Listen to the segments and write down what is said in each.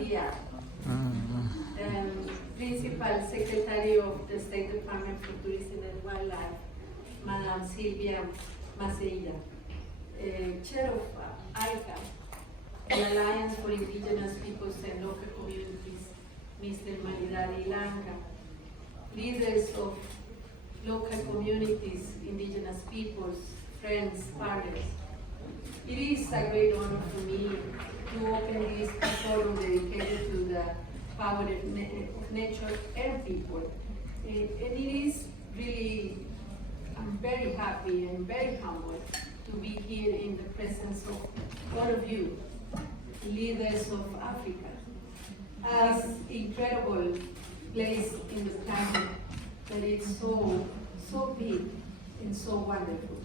Padilla, Principal Secretary of the State Department for Tourism and Wildlife, Madam Silvia Maceilla, Chair of ICA, the Alliance for Indigenous Peoples and Local Communities, Mr. Maridali Lanka, leaders of local communities, indigenous peoples, friends, partners. It is a great honor for me to open this forum dedicated to the power of nature and people. And it is really, I'm very happy and very humbled to be here in the presence of all of you, leaders of Africa. This incredible place in the planet that is so big and so wonderful.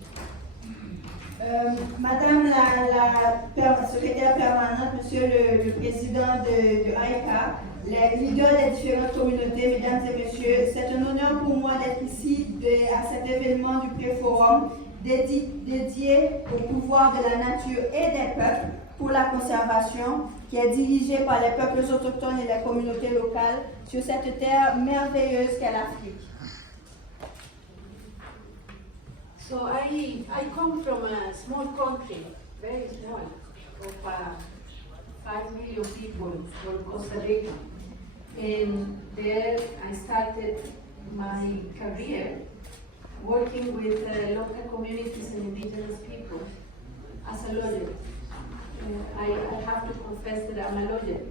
Madame la secrétaire permanente, Monsieur le président de AICA, les leaders des différentes communautés, mesdames et messieurs, c'est un honneur pour moi d'être ici à cet événement du Pré-Forum dédié au pouvoir de la nature et des peuples pour la conservation, qui est dirigé par les peuples autochtones et les communautés locales sur cette terre merveilleuse qu'est l'Afrique. So I come from a small country, very small, of 5 million people from Costa Rica. And there I started my career working with local communities and indigenous people as a lawyer. I have to confess that I'm a lawyer.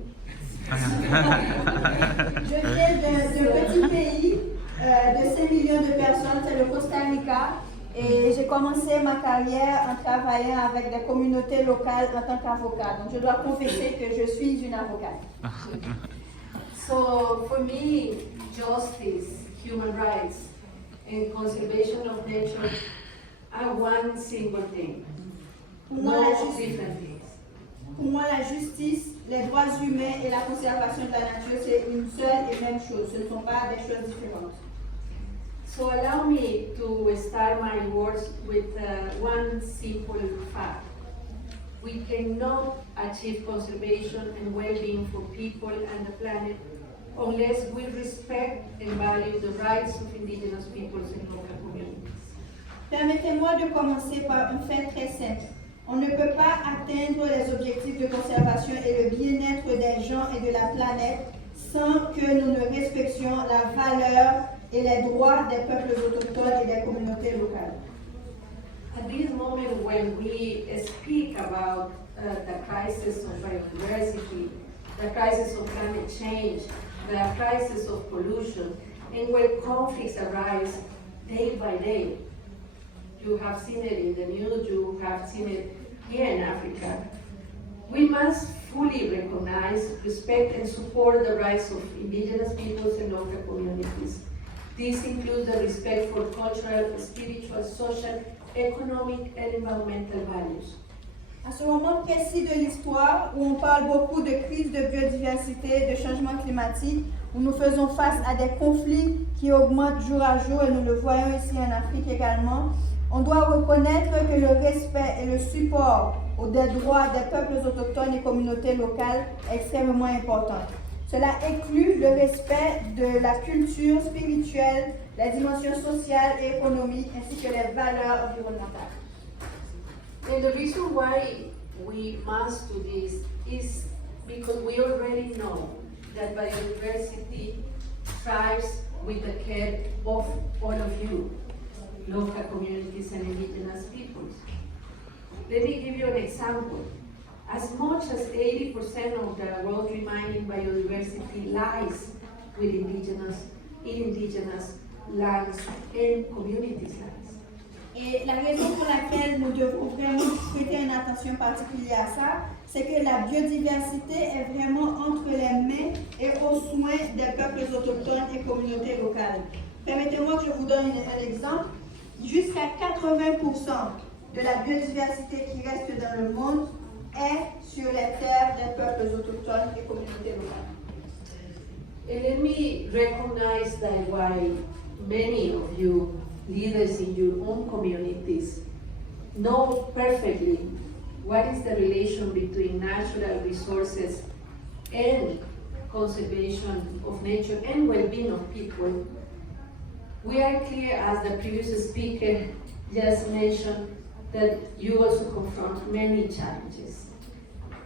Je viens d'un petit pays de 5 millions de personnes, c'est le Costa Rica. Et j'ai commencé ma carrière en travaillant avec des communautés locales en tant qu'avocat. Donc je dois confesser que je suis une avocate. So for me, justice, human rights, and conservation of nature are one single thing. Pour moi, Different things. Pour moi, la justice, les droits humains et la conservation de la nature, c'est une seule et même chose. Ce ne sont pas des choses différentes. So allow me to start my words with one simple fact. We cannot achieve conservation and well-being for people and the planet unless we respect and value the rights of indigenous peoples and local communities. Permettez-moi de commencer par un fait très simple. On ne peut pas atteindre les objectifs de conservation et le bien-être des gens et de la planète sans que nous ne respections la valeur et les droits des peuples autochtones et des communautés locales. At this moment when we speak about the crisis of biodiversity, the crisis of climate change, the crisis of pollution, and when conflicts arise day by day, you have seen it in the news, you have seen it here in Africa, we must fully recognize, respect, and support the rights of indigenous peoples and local communities. This includes the respect for cultural, spiritual, social, economic, and environmental values. À ce moment précis de l'histoire, où on parle beaucoup de crise de biodiversité, de changement climatique, où nous faisons face à des conflits qui augmentent jour à jour, et nous le voyons ici en Afrique également, on doit reconnaître que le respect et le support des droits des peuples autochtones et communautés locales est extrêmement important. Cela inclut le respect de la culture spirituelle, la dimension sociale et économique, ainsi que les valeurs environnementales. And the reason why we must do this is because we already know that biodiversity thrives with the care of all of you, local communities and indigenous peoples. Let me give you an example. As much as 80% of the world's remaining biodiversity lies with indigenous lands and communities lands. Et la raison pour laquelle nous devons vraiment prêter une attention particulière à ça, c'est que la biodiversité est vraiment entre les mains et aux soins des peuples autochtones et communautés locales. Permettez-moi que je vous donne un exemple. Jusqu'à 80% de la biodiversité qui reste dans le monde est sur les terres des peuples autochtones et communautés locales. And let me recognize that while many of you leaders in your own communities know perfectly what is the relation between natural resources and conservation of nature and well-being of people, we are clear, as the previous speaker just mentioned, that you also confront many challenges.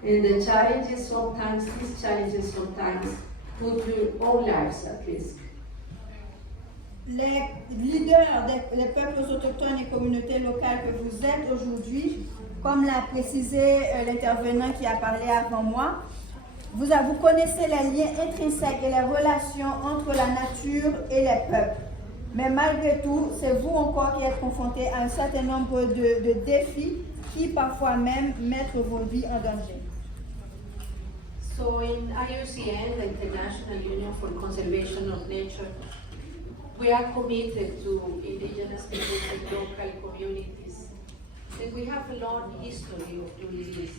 And the challenges sometimes, these challenges sometimes put your own lives at risk. Les leaders des peuples autochtones et communautés locales que vous êtes aujourd'hui, comme l'a précisé l'intervenant qui a parlé avant moi, vous connaissez les liens intrinsèques et les relations entre la nature et les peuples. Mais malgré tout, c'est vous encore qui êtes confrontés à un certain nombre de défis qui parfois même mettent vos vies en danger. So in IUCN, the International Union for Conservation of Nature, we are committed to indigenous peoples and local communities. And we have a long history of doing this.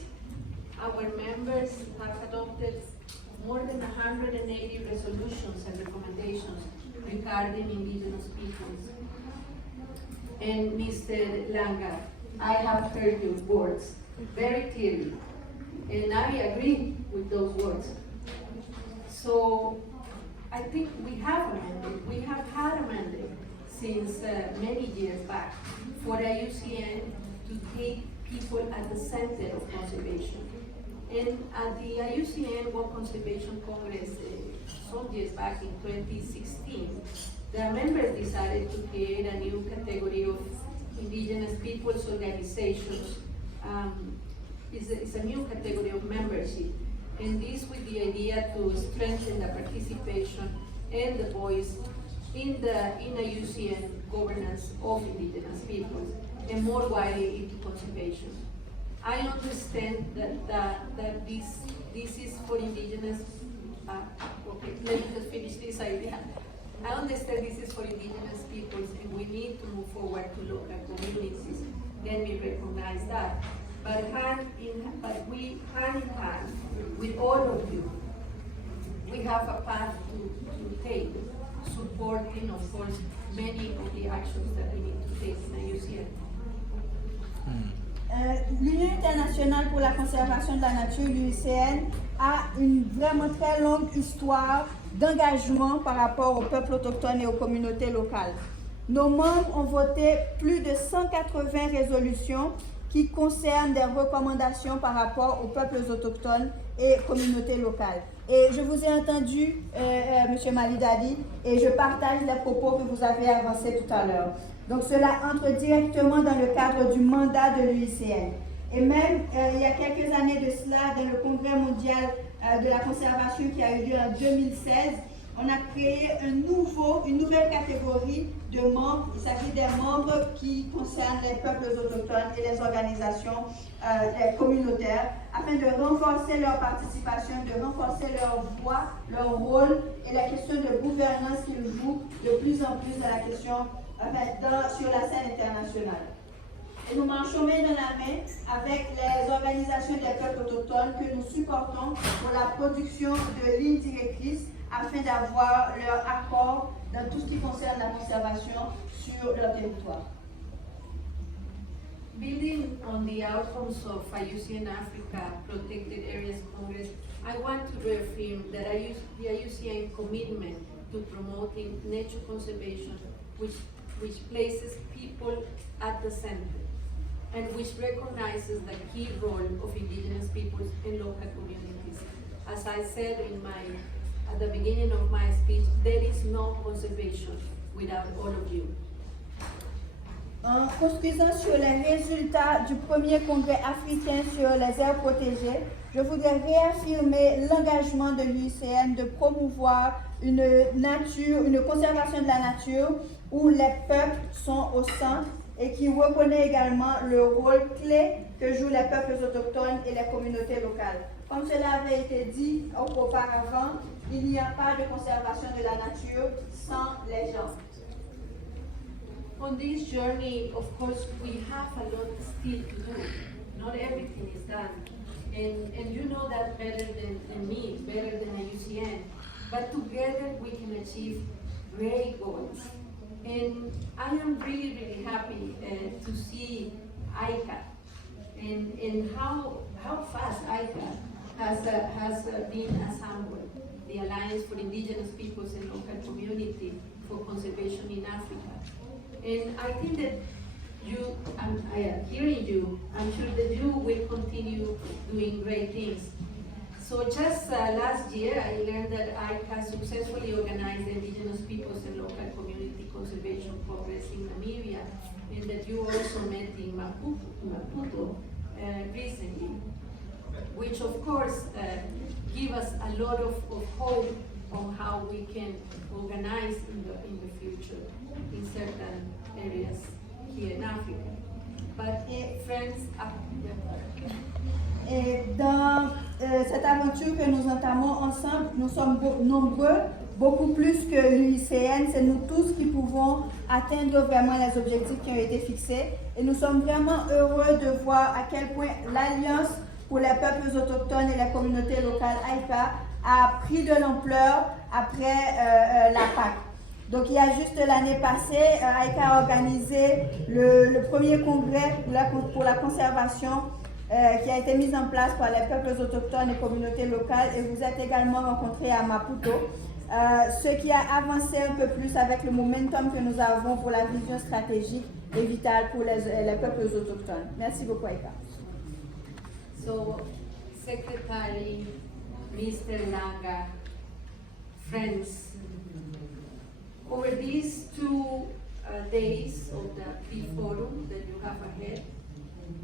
Our members have adopted more than 180 resolutions and recommendations regarding indigenous peoples. And Mr. Langa, I have heard your words very clearly, and I agree with those words. So I think we have had a mandate since many years back for IUCN to take people at the center of conservation. And at the IUCN World Conservation Congress some years back in 2016, the members decided to create a new category of indigenous peoples organizations. It's a new category of membership, and this with the idea to strengthen the participation and the voice in IUCN governance of indigenous peoples, and more widely into conservation. I understand that this is for indigenous. Okay, let me just finish this idea. I understand this is for indigenous peoples, and we need to move forward to local communities. Let me recognize that. But we hand in hand with all of you, we have a path to take, supporting, of course, many of the actions that we need to take in IUCN. L'Union internationale pour la conservation de la nature, l'UICN, a une vraiment très longue histoire d'engagement par rapport aux peuples autochtones et aux communautés locales. Nos membres ont voté plus de 180 résolutions qui concernent des recommandations par rapport aux peuples autochtones et communautés locales. Et je vous ai entendu, M. Malidadi, et je partage les propos que vous avez avancés tout à l'heure. Donc cela entre directement dans le cadre du mandat de l'UICN. Et même il y a quelques années de cela, dans le Congrès mondial de la conservation qui a eu lieu en 2016, on a créé une nouvelle catégorie de membres. Il s'agit des membres qui concernent les peuples autochtones et les organisations communautaires, afin de renforcer leur participation, de renforcer leur voix, leur rôle et la question de gouvernance qu'ils jouent de plus en plus dans la question sur la scène internationale. Et nous marchons main dans la main avec les organisations des peuples autochtones que nous supportons pour la production de lignes directrices afin d'avoir leur accord dans tout ce qui concerne la conservation sur leur territoire. Building on the outcomes of IUCN Africa Protected Areas Congress, I want to reaffirm that the IUCN commitment to promoting nature conservation, which places people at the center, and which recognizes the key role of indigenous peoples and local communities. As I said at the beginning of my speech, there is no conservation without all of you. En construisant sur les résultats du premier congrès africain sur les aires protégées, je voudrais réaffirmer l'engagement de l'UICN de promouvoir une conservation de la nature où les peuples sont au centre et qui reconnaît également le rôle clé que jouent les peuples autochtones et les communautés locales. Comme cela avait été dit auparavant, il n'y a pas de conservation de la nature sans les gens. On this journey, of course, we have a lot still to do. Not everything is done. And you know that better than me, better than IUCN. But together we can achieve great goals. And I am really, really happy to see ICA and how fast ICA has been assembled, the Alliance for Indigenous Peoples and Local Community for Conservation in Africa. And I think that hearing you, I'm sure that you will continue doing great things. So just last year, I learned that ICA successfully organized the Indigenous Peoples and Local Community Conservation Congress in Namibia, and that you also met in Maputo recently, which of course give us a lot of hope on how we can organize in the future in certain areas here in Africa. But friends, Et dans cette aventure que nous entamons ensemble, nous sommes nombreux, beaucoup plus que l'UICN. C'est nous tous qui pouvons atteindre vraiment les objectifs qui ont été fixés. Et nous sommes vraiment heureux de voir à quel point l'Alliance pour les peuples autochtones et les communautés locales, AICA, a pris de l'ampleur après la PAC. Donc il y a juste l'année passée, AICA a organisé le premier congrès pour la conservation qui a été mis en place par les peuples autochtones et communautés locales, et vous êtes également rencontrés à Maputo, ce qui a avancé un peu plus avec le momentum que nous avons pour la vision stratégique et vitale pour les peuples autochtones. Merci beaucoup, AICA. So, Secretary, Mr. Langa, friends, over these 2 days of the P-Forum that you have ahead,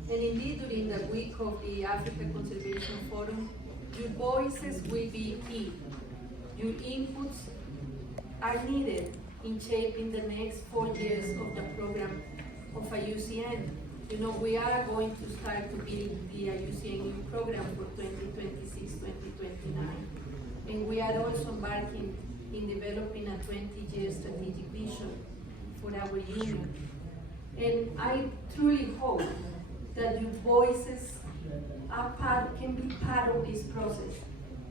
and indeed during the week of the Africa Conservation Forum, your voices will be key. Your inputs are needed in shaping the next 4 years of the program of IUCN. You know, we are going to start to build the IUCN new program for 2026-2029. And we are also embarking in developing a 20-year strategic vision for our union. And I truly hope that your voices can be part of this process.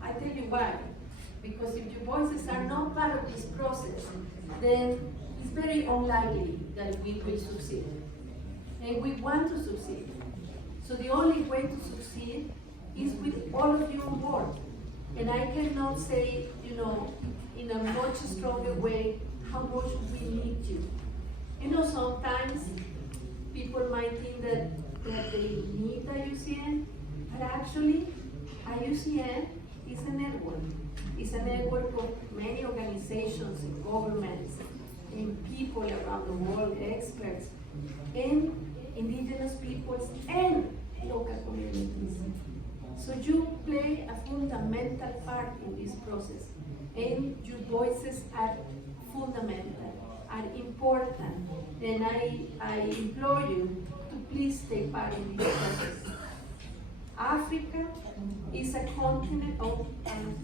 I tell you why. Because if your voices are not part of this process, then it's very unlikely that we will succeed. And we want to succeed. So the only way to succeed is with all of you on board. And I cannot say, you know, in a much stronger way how much we need you. You know, sometimes people might think that they need IUCN, but actually IUCN is a network. It's a network of many organizations and governments and people around the world, experts, and indigenous peoples and local communities. So you play a fundamental part in this process, and your voices are fundamental, are important, and I implore you to please take part in this process. Africa is a continent of, I'm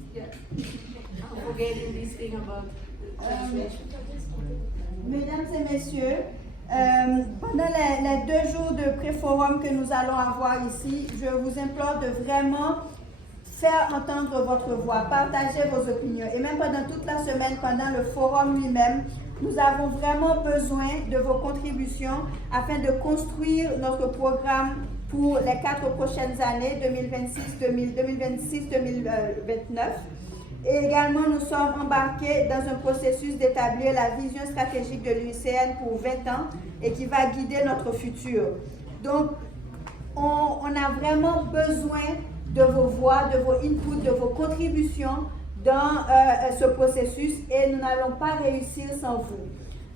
forgetting this thing about translation. Mesdames et messieurs, pendant les 2 jours de pré-forum que nous allons avoir ici, je vous implore de vraiment faire entendre votre voix, partager vos opinions. Et même pendant toute la semaine, pendant le forum lui-même, nous avons vraiment besoin de vos contributions afin de construire notre programme pour les 4 prochaines années, 2026-2029. Et également, nous sommes embarqués dans un processus d'établir la vision stratégique de l'UICN pour 20 ans et qui va guider notre futur. Donc, on a vraiment besoin de vos voix, de vos inputs, de vos contributions dans ce processus, et nous n'allons pas réussir sans vous.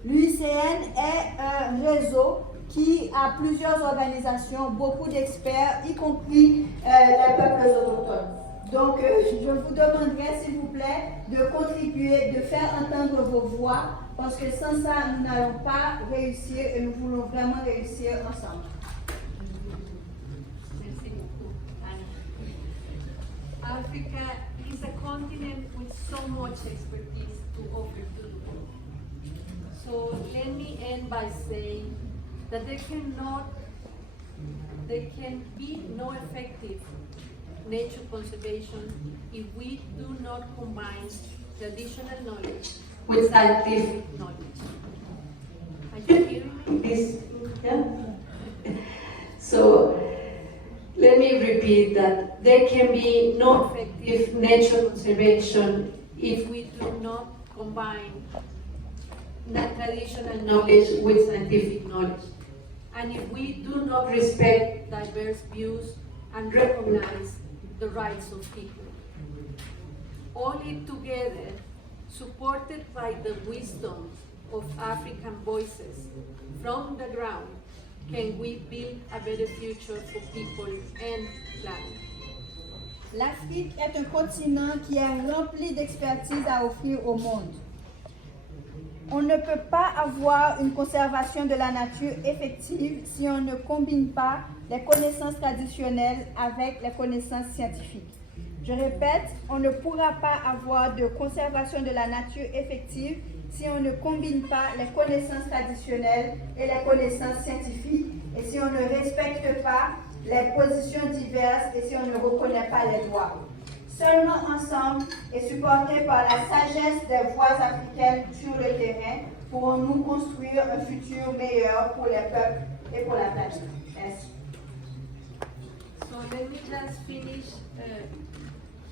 L'UICN est un réseau qui a plusieurs organisations, beaucoup d'experts, y compris les peuples autochtones. Donc, je vous demanderai, s'il vous plaît, de contribuer, de faire entendre vos voix, parce que sans ça, nous n'allons pas réussir, et nous voulons vraiment réussir ensemble. Merci beaucoup, Anna. Africa is a continent with so much expertise to offer to the world. So let me end by saying that there can be no effective nature conservation if we do not combine traditional knowledge with scientific knowledge. Are you hearing me? This, yeah. So let me repeat that there can be no effective nature conservation if we do not combine traditional knowledge with scientific knowledge. And if we do not respect diverse views and recognize the rights of people. Only together, supported by the wisdom of African voices from the ground, can we build a better future for people and planet. L'Afrique est un continent qui est rempli d'expertise à offrir au monde. On ne peut pas avoir une conservation de la nature effective si on ne combine pas les connaissances traditionnelles avec les connaissances scientifiques. Je répète, on ne pourra pas avoir de conservation de la nature effective si on ne combine pas les connaissances traditionnelles et les connaissances scientifiques et si on ne respecte pas les positions diverses et si on ne reconnaît pas les droits. Seulement ensemble et supportés par la sagesse des voix africaines sur le terrain, pourrons-nous construire un futur meilleur pour les peuples et pour la planète. Merci. So let me just finish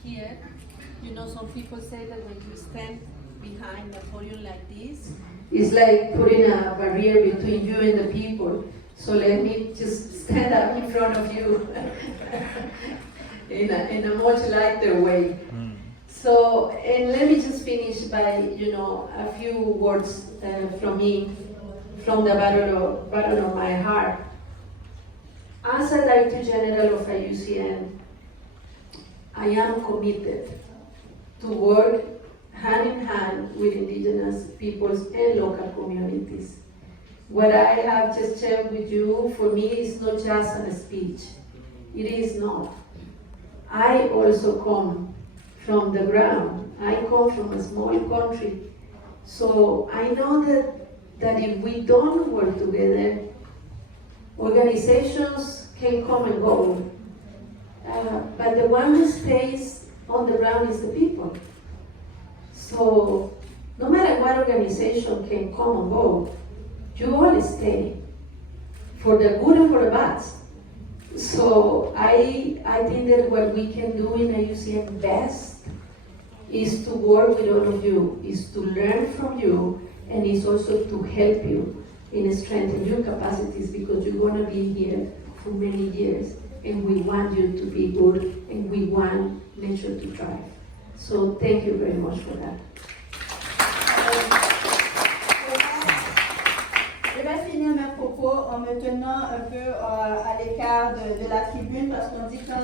here. You know, some people say that when you stand behind a podium like this, it's like putting a barrier between you and the people. So let me just stand up in front of you in a much lighter way. So, and let me just finish by, a few words from me, from the bottom of my heart. As a Director General of IUCN, I am committed to work hand in hand with indigenous peoples and local communities. What I have just shared with you, for me, is not just a speech. It is not. I also come from the ground. I come from a small country. So I know that if we don't work together, organizations can come and go. But the one who stays on the ground is the people. So no matter what organization can come and go, you all stay, for the good and for the bad. So I think that what we can do in IUCN best is to work with all of you, is to learn from you, and is also to help you in strengthening your capacities, because you're going to be here for many years, and we want you to be good, and we want nature to thrive. So thank you very much for that. Je vais finir mes propos en me tenant un peu à l'écart de la tribune, parce qu'on dit quand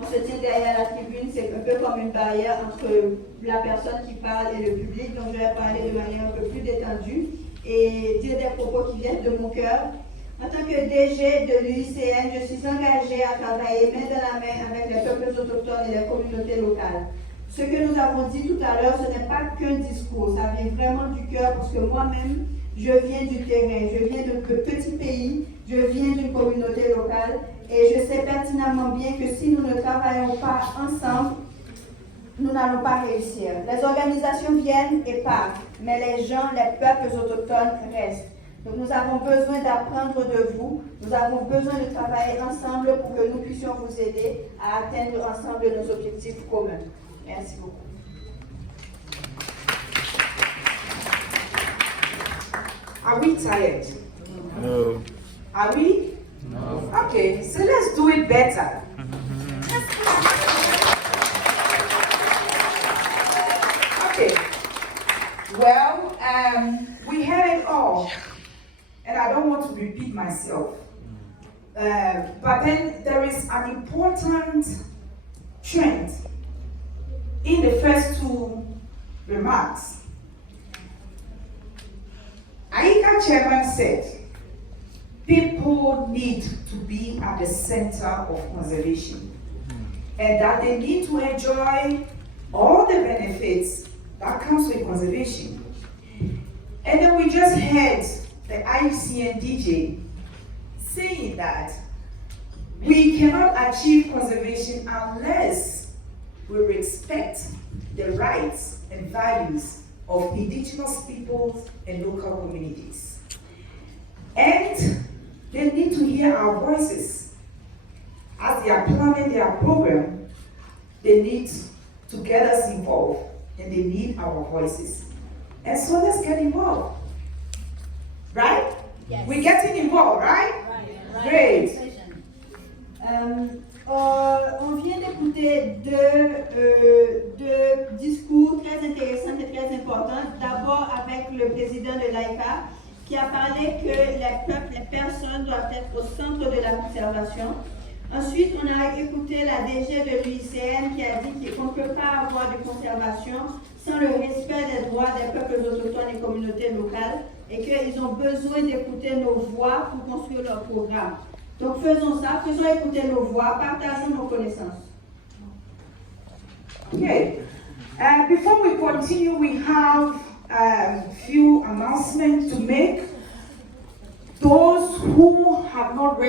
on se tient derrière la tribune, c'est un peu comme une barrière entre la personne qui parle et le public. Donc je vais parler de manière un peu plus détendue et dire des propos qui viennent de mon cœur. En tant que DG de l'UICN, je suis engagée à travailler main dans la main avec les peuples autochtones et les communautés locales. Ce que nous avons dit tout à l'heure, ce n'est pas qu'un discours, ça vient vraiment du cœur, parce que moi-même, je viens du terrain, je viens d'un petit pays, je viens d'une communauté locale, et je sais pertinemment bien que si nous ne travaillons pas ensemble, nous n'allons pas réussir. Les organisations viennent et partent, mais les gens, les peuples autochtones restent. Donc nous avons besoin d'apprendre de vous, nous avons besoin de travailler ensemble pour que nous puissions vous aider à atteindre ensemble nos objectifs communs. Merci beaucoup. Are we tired? No. Are we? No. Okay, so let's do it better. Okay. Well, we had it all, and I don't want to repeat myself. But then there is an important trend in the first two remarks. AICA chairman said, people need to be at the center of conservation, and that they need to enjoy all the benefits that comes with conservation. And then we just heard the IUCN DJ saying that we cannot achieve conservation unless we respect the rights and values of indigenous peoples and local communities. And they need to hear our voices. as they are planning their program, they need to get us involved and they need our voices. And so let's get involved. Right? Yes. We're getting involved, right? Great. On vient d'écouter deux discours très intéressants et très importants. D'abord avec le président de l'AICA qui a parlé que les peuples, les personnes doivent être au centre de la conservation. Ensuite, on a écouté la DG de l'UICN qui a dit qu'on ne peut pas avoir de conservation sans le respect des droits des peuples autochtones et communautés locales et qu'ils ont besoin d'écouter nos voix pour construire leur programme. Donc faisons ça, faisons écouter nos voix, partageons nos connaissances. Okay. Before we continue, we have a few announcements to make. Those who have not read